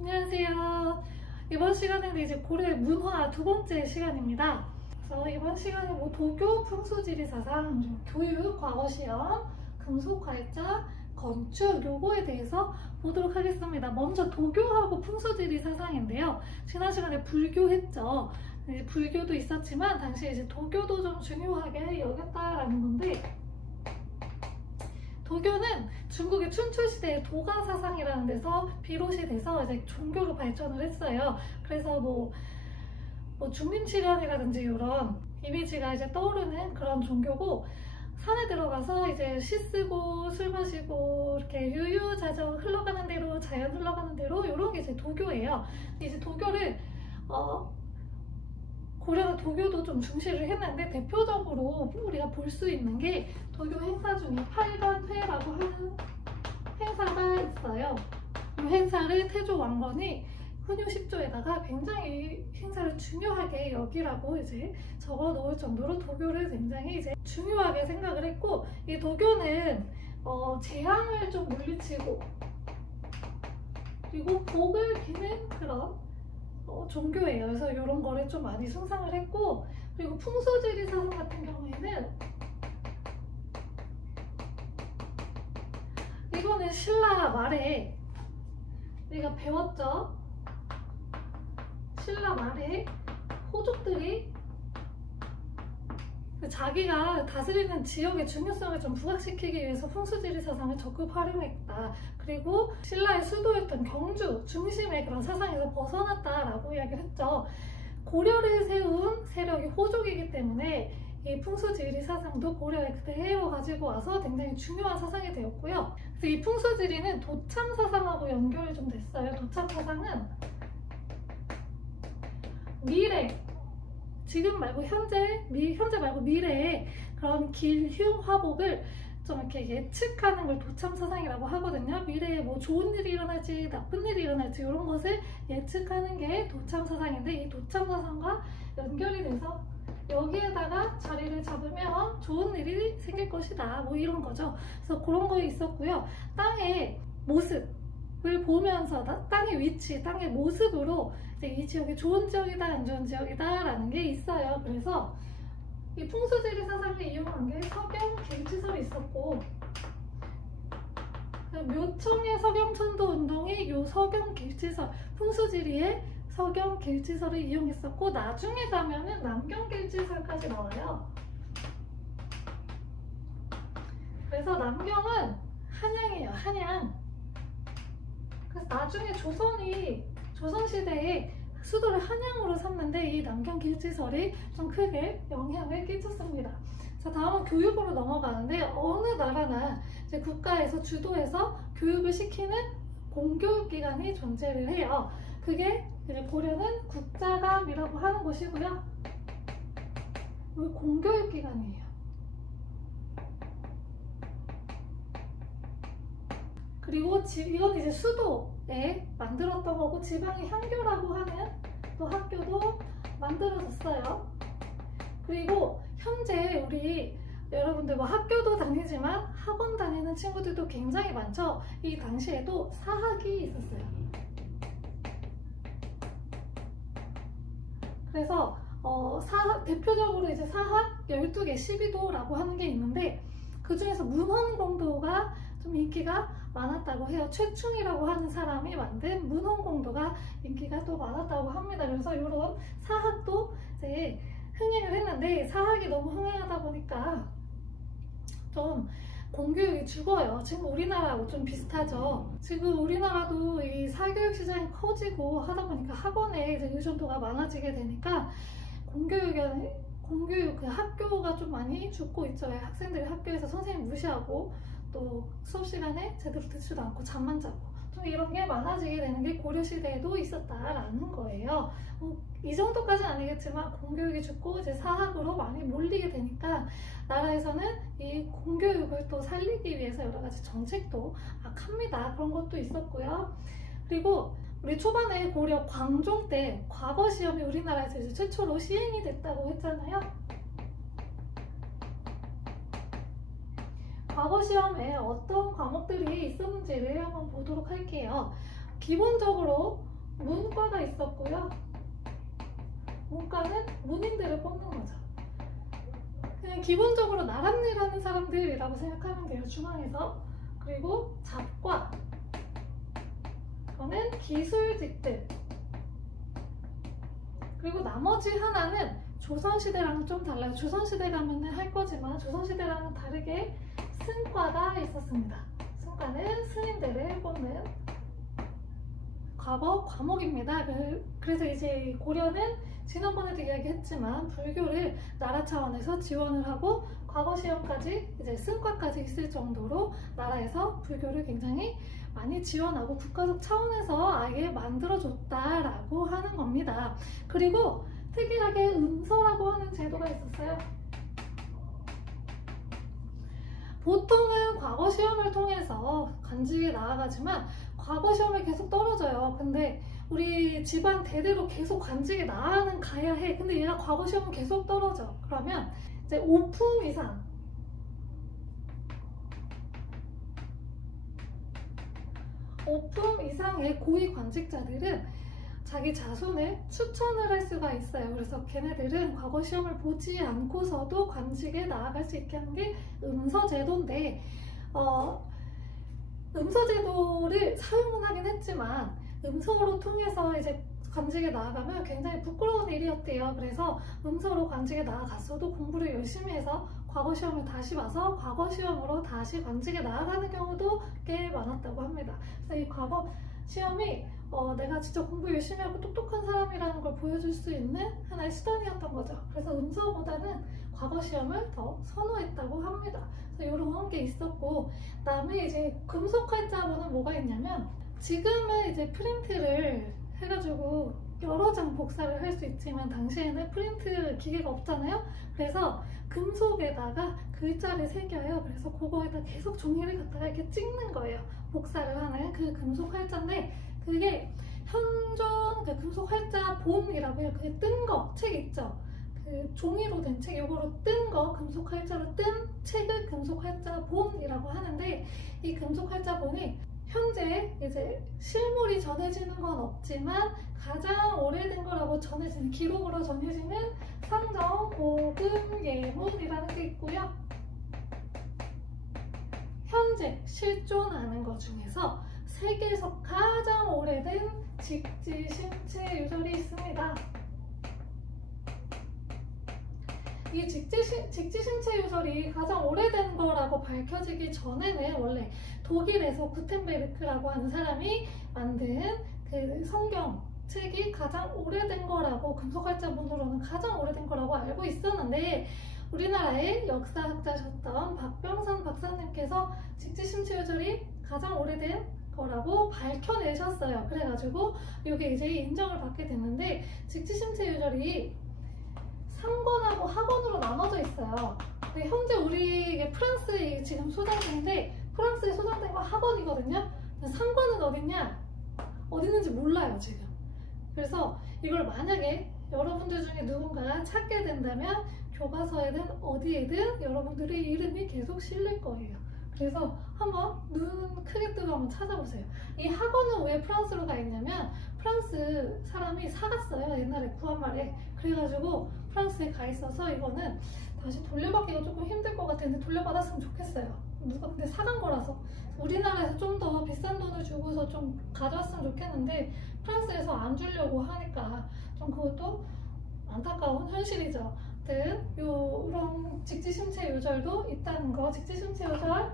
안녕하세요. 이번 시간에는 이제 고려 문화 두 번째 시간입니다. 그래서 이번 시간에 도교, 풍수지리사상, 교육, 과거시험, 금속활자, 건축 요거에 대해서 보도록 하겠습니다. 먼저 도교하고 풍수지리사상인데요. 지난 시간에 불교 했죠. 불교도 있었지만 당시에 이제 도교도 좀 중요하게 여겼다라는 건데, 도교는 중국의 춘추시대의 도가사상이라는 데서 비롯이 돼서 이제 종교로 발전을 했어요. 그래서 뭐 중림치련이라든지 이런 이미지가 이제 떠오르는 그런 종교고, 산에 들어가서 이제 시 쓰고 술 마시고 이렇게 유유자적 흘러가는 대로, 자연 흘러가는 대로 이런 게 이제 도교예요. 이제 도교를 고려는 도교도 좀 중시를 했는데, 대표적으로 우리가 볼 수 있는 게 도교 행사 중에 팔관회라고 하는 행사가 있어요. 이 행사를 태조 왕건이 훈유 10조에다가 굉장히 행사를 중요하게 여기라고 이제 적어 놓을 정도로 도교를 굉장히 이제 중요하게 생각을 했고, 이 도교는 재앙을 좀 물리치고 그리고 복을 비는 그런 종교예요. 그래서 이런 거를 좀 많이 숭상을 했고, 그리고 풍수지리사상 같은 경우에는 이거는 신라 말에 우리가 배웠죠. 신라 말에 호족들이 자기가 다스리는 지역의 중요성을 좀 부각시키기 위해서 풍수지리사상을 적극 활용했다. 그리고 신라의 수도였던 경주 중심의 그런 사상에서 벗어났다라고 이야기를 했죠. 고려를 세운 세력이 호족이기 때문에 이 풍수지리사상도 고려에 그대로 가지고 와서 굉장히 중요한 사상이 되었고요. 그래서 이 풍수지리는 도참사상하고 연결이 좀 됐어요. 도참사상은 미래, 지금 말고 현재 말고 미래의 그런 길흉화복을 좀 이렇게 예측하는 걸 도참사상이라고 하거든요. 미래에 뭐 좋은 일이 일어날지 나쁜 일이 일어날지 이런 것을 예측하는 게 도참사상인데, 이 도참사상과 연결이 돼서 여기에다가 자리를 잡으면 좋은 일이 생길 것이다, 뭐 이런 거죠. 그래서 그런 거 있었고요. 땅의 모습을 보면서 땅의 위치, 땅의 모습으로 이제 이 지역이 좋은 지역이다, 안 좋은 지역이다 라는 게 있어요. 그래서 이 풍수지리사상을 이용한 게 서경길지설이 있었고, 묘청의 서경천도 운동이 요 서경길지설, 풍수지리의 서경길지설을 이용했었고, 나중에 가면은 남경길지설까지 나와요. 그래서 남경은 한양이에요. 한양. 그래서 나중에 조선시대에 수도를 한양으로 삼는데 이 남경길지설이 좀 크게 영향을 끼쳤습니다. 자, 다음은 교육으로 넘어가는데, 어느 나라나 이제 국가에서 주도해서 교육을 시키는 공교육기관이 존재를 해요. 그게 이제 고려는 국자감이라고 하는 곳이고요. 이게 공교육기관이에요. 그리고 이건 이제 수도에 만들었던 거고, 지방의 향교라고 하는 또 학교도 만들어졌어요. 그리고 현재 우리 여러분들 뭐 학교도 다니지만 학원 다니는 친구들도 굉장히 많죠. 이 당시에도 사학이 있었어요. 그래서 대표적으로 이제 사학 12개, 12도라고 하는 게 있는데, 그 중에서 문헌공도가 좀 인기가 많았다고 해요. 최충이라고 하는 사람이 만든 문헌공도가 인기가 또 많았다고 합니다. 그래서 이런 사학도 이제 흥행을 했는데, 사학이 너무 흥행하다 보니까 좀 공교육이 죽어요. 지금 우리나라하고 좀 비슷하죠. 지금 우리나라도 이 사교육 시장이 커지고 하다 보니까 학원에 이제 의존도가 많아지게 되니까 공교육 그 학교가 좀 많이 죽고 있죠. 학생들이 학교에서 선생님 무시하고 또 수업 시간에 제대로 듣지도 않고 잠만 자고 좀 이런 게 많아지게 되는 게 고려시대에도 있었다라는 거예요. 이 정도까지는 아니겠지만 공교육이 죽고 이제 사학으로 많이 몰리게 되니까 나라에서는 이 공교육을 또 살리기 위해서 여러 가지 정책도 합니다. 그런 것도 있었고요. 그리고 우리 초반에 고려 광종 때 과거 시험이 우리나라에서 이제 최초로 시행이 됐다고 했잖아요. 과거 시험에 어떤 과목들이 있었는지를 한번 보도록 할게요. 기본적으로 문과가 있었고요. 문과는 문인들을 뽑는 거죠. 그냥 기본적으로 나랏일 하는 사람들이라고 생각하면 돼요, 중앙에서. 그리고 잡과, 이거는 기술직들. 그리고 나머지 하나는 조선시대랑은 좀 달라요. 조선시대 가면은 할 거지만 조선시대랑은 다르게 승과가 있었습니다. 승과는 스님들을 뽑는 과거 과목입니다. 그래서 이제 고려는 지난번에도 이야기했지만 불교를 나라 차원에서 지원을 하고 과거 시험까지 이제 승과까지 있을 정도로 나라에서 불교를 굉장히 많이 지원하고 국가적 차원에서 아예 만들어줬다라고 하는 겁니다. 그리고 특이하게 음서라고 하는 제도가 있었어요. 보통은 과거 시험을 통해서 관직에 나아가지만 과거 시험에 계속 떨어져요. 근데 우리 집안 대대로 계속 관직에 나아는 가야 해. 근데 얘가 과거 시험은 계속 떨어져. 그러면 이제 5품 이상, 5품 이상의 고위 관직자들은 자기 자손을 추천을 할 수가 있어요. 그래서 걔네들은 과거 시험을 보지 않고서도 관직에 나아갈 수 있게 한 게 음서제도인데, 음서제도를 사용은 하긴 했지만 음서로 통해서 이제 관직에 나아가면 굉장히 부끄러운 일이었대요. 그래서 음서로 관직에 나아갔어도 공부를 열심히 해서 과거 시험을 다시 봐서 과거 시험으로 다시 관직에 나아가는 경우도 꽤 많았다고 합니다. 그래서 이 과거 시험이 내가 진짜 공부 열심히 하고 똑똑한 사람이라는 걸 보여줄 수 있는 하나의 수단이었던 거죠. 그래서 음서보다는 과거 시험을 더 선호했다고 합니다. 그래서 이런 게 있었고, 그다음에 이제 금속활자로는 뭐가 있냐면, 지금은 이제 프린트를 해가지고 여러 장 복사를 할 수 있지만 당시에는 프린트 기계가 없잖아요. 그래서 금속에다가 글자를 새겨요. 그래서 그거에다 계속 종이를 갖다가 이렇게 찍는 거예요. 복사를 하는 그 금속 활자인데, 그게 현존 그 금속 활자 본이라고 해요. 그게 뜬 거, 책 있죠? 그 종이로 된 책, 요거로 뜬 거, 금속 활자로 뜬 책을 금속 활자 본이라고 하는데, 이 금속 활자 본이 현재 이제 실물이 전해지는 건 없지만 가장 오래된 거라고 전해지는, 기록으로 전해지는 상정, 고금, 예문이라는 게 있고요. 현재 실존하는 것 중에서 세계에서 가장 오래된 직지심체 유절이 있습니다. 이 직지심체 유절이 가장 오래된 거라고 밝혀지기 전에는 원래 독일에서 구텐베르크라고 하는 사람이 만든 그 성경 책이 가장 오래된 거라고, 금속활자본으로는 가장 오래된 거라고 알고 있었는데, 우리나라의 역사학자셨던 박병선 박사님께서 직지심체 유절이 가장 오래된 거라고 밝혀내셨어요. 그래가지고 이게 이제 인정을 받게 됐는데, 직지심체 유절이 상권하고 하권으로 나눠져 있어요. 근데 현재 우리 프랑스에 지금 소장된데, 프랑스에 소장된 건 하권이거든요. 상권은 어딨냐? 어디 있는지 몰라요, 지금. 그래서 이걸 만약에 여러분들 중에 누군가 찾게 된다면 교과서에든 어디에든 여러분들의 이름이 계속 실릴 거예요. 그래서 한번 눈 크게 뜨고 한번 찾아보세요. 이 학원은 왜 프랑스로 가 있냐면, 프랑스 사람이 사갔어요, 옛날에 구한말에. 그래가지고 프랑스에 가 있어서 이거는 다시 돌려받기가 조금 힘들 것 같은데 돌려받았으면 좋겠어요. 누가 근데 사간 거라서. 우리나라에서 좀 더 비싼 돈을 주고서 좀 가져왔으면 좋겠는데 프랑스에서 안 주려고 하니까 좀 그것도 안타까운 현실이죠. 아무튼 요런 직지심체 유절도 있다는 거. 직지심체 유절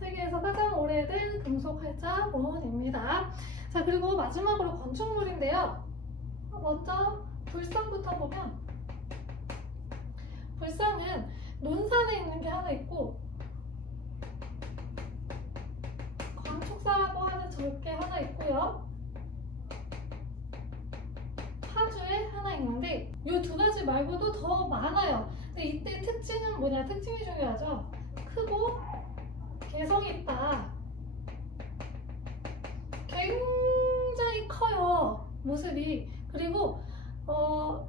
세계에서 가장 오래된 금속활자 본입니다. 자, 그리고 마지막으로 건축물인데요. 먼저 불상부터 보면, 불상은 논산에 있는 게 하나 있고, 건축사라고 하는 절개 하나 있고요, 파주에 하나 있는데, 이 두 가지 말고도 더 많아요. 근데 이때 특징은 뭐냐? 특징이 중요하죠. 크고 개성이 있다. 굉장히 커요, 모습이. 그리고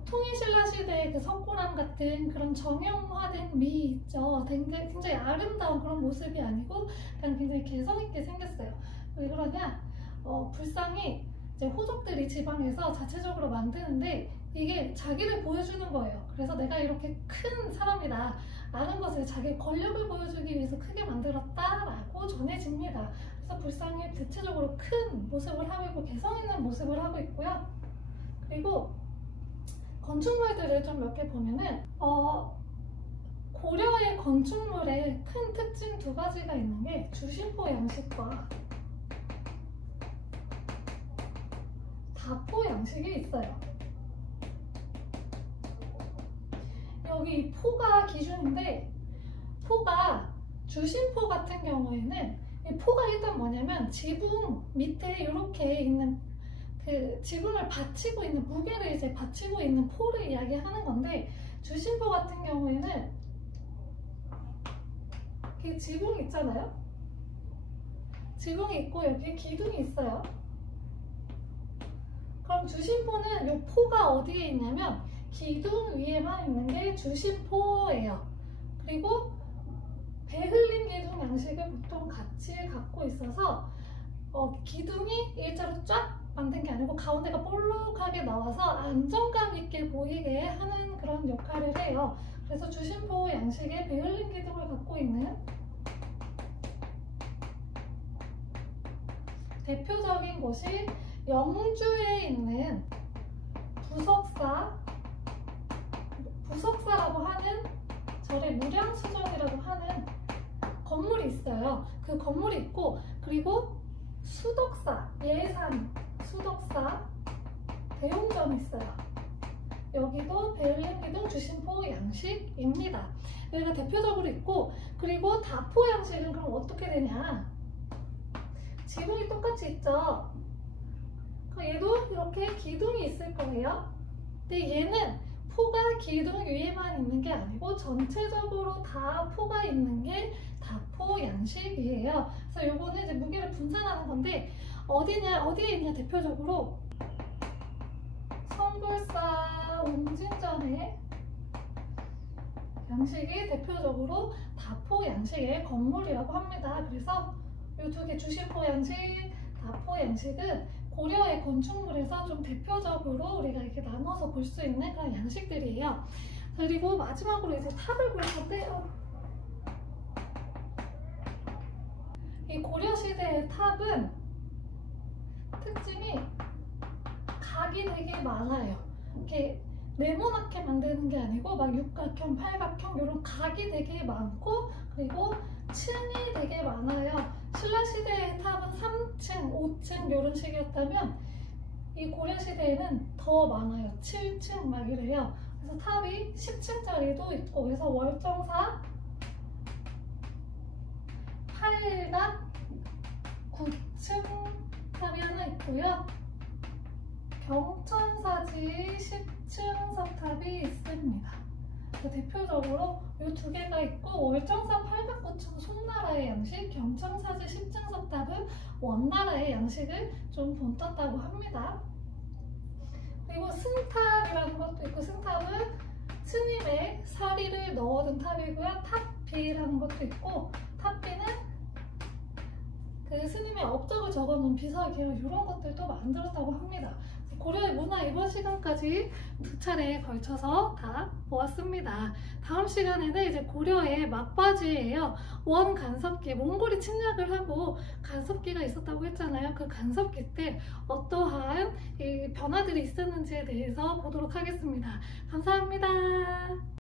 통일신라 시대의 그 석고랑 같은 그런 정형화된 미 있죠. 굉장히 아름다운 그런 모습이 아니고 그냥 굉장히 개성있게 생겼어요. 왜 그러냐? 불상이 이제 호족들이 지방에서 자체적으로 만드는데 이게 자기를 보여주는 거예요. 그래서 내가 이렇게 큰 사람이다 라는 것을 자기 권력을 보여주기 위해서 크게 만들었다라고 전해집니다. 그래서 불상이 대체적으로 큰 모습을 하고 있고 개성 있는 모습을 하고 있고요. 그리고 건축물들을 좀 몇 개 보면은 고려의 건축물의 큰 특징 두 가지가 있는 게 주심포 양식과 다포 양식이 있어요. 여기 포가 기준인데 포가 주심포 같은 경우에는 이 포가 일단 뭐냐면 지붕 밑에 이렇게 있는 그 지붕을 받치고 있는 무게를 이제 받치고 있는 포를 이야기하는 건데 주심포 같은 경우에는 이 지붕 있잖아요. 지붕이 있고 여기에 기둥이 있어요. 그럼 주심포는 이 포가 어디에 있냐면 기둥 위에만 있는 게 주심포예요. 그리고 배흘림 기둥 양식을 보통 같이 갖고 있어서 기둥이 일자로 쫙 만든 게 아니고 가운데가 볼록하게 나와서 안정감 있게 보이게 하는 그런 역할을 해요. 그래서 주심포 양식의 배흘림 기둥을 갖고 있는 대표적인 곳이 영주에 있는 부석사라고 하는 절의 무량수전이라고 하는 건물이 있어요. 그 건물이 있고 그리고 예산 수덕사 대용전이 있어요. 여기도 배흘림 기둥 주심포 양식입니다. 여기가 대표적으로 있고 그리고 다포 양식은 그럼 어떻게 되냐? 지붕이 똑같이 있죠. 얘도 이렇게 기둥이 있을 거예요. 근데 얘는 포가 기둥 위에만 있는 게 아니고 전체적으로 다 포가 있는 게 다포 양식이에요. 그래서 요거는 이제 무게를 분산하는 건데 어디에 있냐 대표적으로 성불사 옹진전의 양식이 대표적으로 다포 양식의 건물이라고 합니다. 그래서 이 두 개 주심포 양식, 다포 양식은 고려의 건축물에서 좀 대표적으로 우리가 이렇게 나눠서 볼 수 있는 그런 양식들이에요. 그리고 마지막으로 이제 탑을 볼 건데요. 이 고려시대의 탑은 특징이 각이 되게 많아요. 이렇게 네모나게 만드는 게 아니고 막 육각형, 팔각형 이런 각이 되게 많고 그리고 층이 되게 많아요. 신라시대의 탑은 3층, 5층 이런 식이었다면 이 고려시대에는 더 많아요. 7층 막 이래요. 그래서 탑이 10층짜리도 있고 그래서 월정사 8각 9층 탑이 하나 있고요. 경천사지 10층 석탑이 있습니다. 대표적으로 이 두 개가 있고 월정사 8각 9층 송나라의 양식, 경천사지 10층 석탑은 원나라의 양식을 좀 본떴다고 합니다. 그리고 승탑이라는 것도 있고 승탑은 스님의 사리를 넣어둔 탑이고요. 탑비라는 것도 있고 탑비는 그 스님의 업적을 적어놓은 비석이에요. 이런 것들도 만들었다고 합니다. 고려의 문화 이번 시간까지 두 차례에 걸쳐서 다 보았습니다. 다음 시간에는 이제 고려의 막바지예요. 원 간섭기, 몽골이 침략을 하고 간섭기가 있었다고 했잖아요. 그 간섭기 때 어떠한 변화들이 있었는지에 대해서 보도록 하겠습니다. 감사합니다.